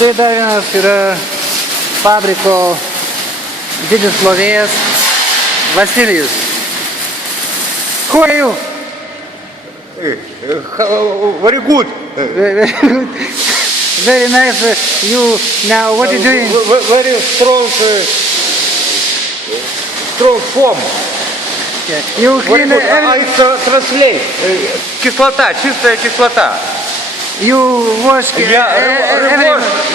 Štai dar vienas yra fabriko didis plovėjas Vasilijus. Who are you? Very good. Very nice. You now what are you doing? Very strong foam. You Very clean good. I translate. Кислота, чистая кислота. you wash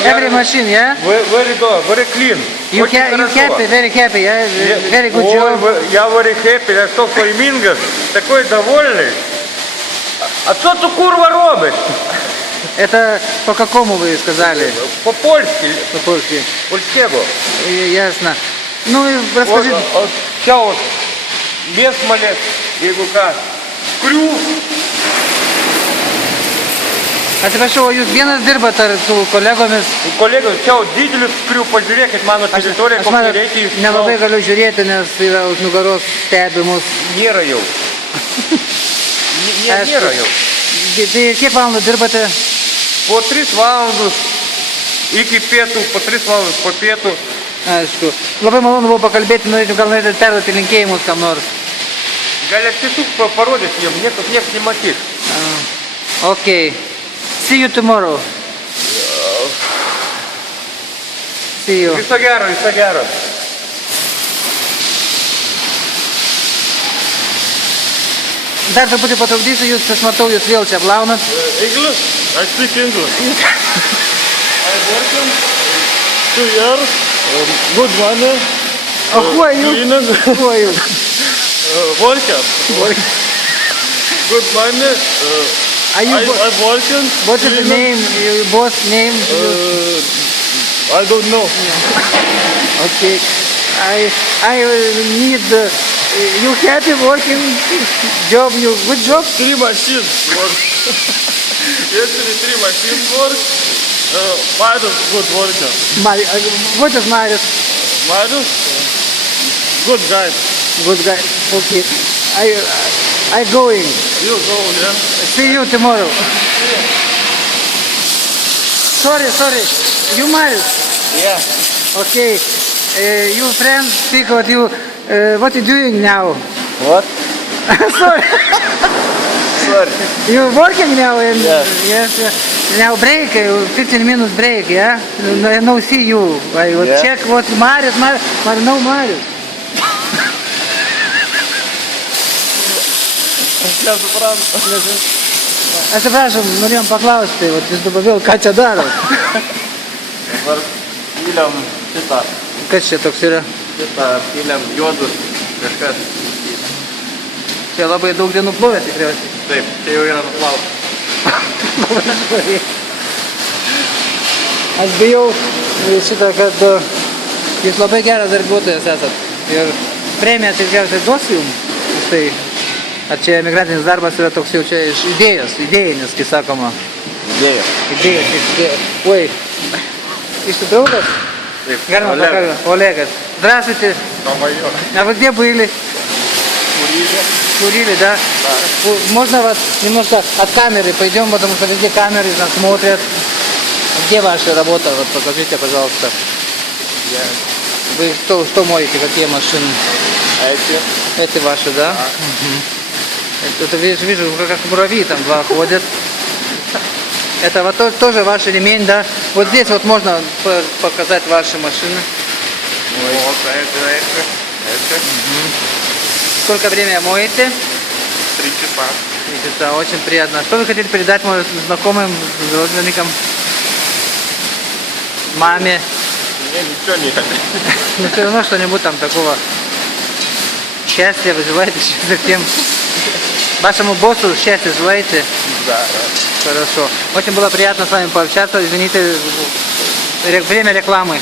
every machine, yeah? Very good, very clean. You Очень хорошо. happy, very happy, yeah? Very good Ой, job. я very happy, я что фламинго, такой довольный. А что ты курва робиш? Это по какому вы сказали? По-польски, По-польски. польского. Ясно. Ну и расскажи. Čia вот mėsmalė, jeigu ką, kriū. Atsiprašau, jūs vienas dirbat ar su kolegomis? Kolegos, čia didelis kriū, pažiūrėkit mano teritoriją, kokį reikia iš... Nelabai galiu žiūrėti, nes yra už nugaros stebimus. Nėra jau. Nėra jau. Tai kiek valandų dirbate? Po 3 valandus iki pietų, po 3 valandus po pietų. Aišku. Labai malonu buvo pakalbėti, gal norėtumėte perduoti linkėjimus kam nors. Gal aš tiesiog parodyti jiem, niekas nematys. Okay. See you tomorrow. See you. Viso gero, viso gero. Dar truputį patrukdysiu jūs, aš matau, jūs vėl čia plaunat. English? I speak English. I working 2 years. Good money. Who are you? Cleaning. Who are you? Worker. Good money. Are you I'm working. what is the name? Your boss name? I don't know. Okay. I need you happy working job? You good job? 3 machines work. Yesterday 3 machines work. Marius good worker. What is Marius? Marius good guy. Good guy. Okay. I going. You go, yeah. See you tomorrow. Sorry. You Marius? Yeah. Okay. You friend speak what you what you doing now? What? Sorry. Sorry. You working now in Yes. Now break 15 minutes break, yeah? No see you. I will Yeah. check what Marius. No Marius. Я suprantu. Atsiprašom, norėjom paklausti, vat jūs dabar vėl ką čia darot? Dabar pylėm šitą, Kas čia toks yra? pylėm juodus kažkas. Čia labai daug dienų plovė tikriausiai. Taip, čia jau yra nuplauta. Aš bijau šitą, kad jūs labai geras darbuotojas esat. Ir premiją tikriausiai duos jums už tai. Ar čia emigrantinis darbas yra toks jau čia iš idėjinis, kai sakoma? Идея. Ой, и что, другас? Гарно покажу. Олег. Здравствуйте. А вы где были? Курили, да? Да. Можно вас немножко от камеры пойдем, потому что везде камеры нас смотрят. Где ваша работа? Вот покажите, пожалуйста. Вы что моете, какие машины? Эти ваши, да? Угу. Это вижу, как муравьи там 2 ходят. Это вот тоже ваш ремень, да? Вот здесь вот можно показать ваши машины. Вот, это. Сколько время моете? 3 часа. 3 часа, очень приятно. Что вы хотели передать, может, знакомым, родственникам? Маме? Мне ничего не хотели. Ну все равно что-нибудь там такого счастья вы желаете затем. Вашему боссу счастья желаете? Да. Хорошо. Очень было приятно с вами пообщаться. Извините, время рекламы.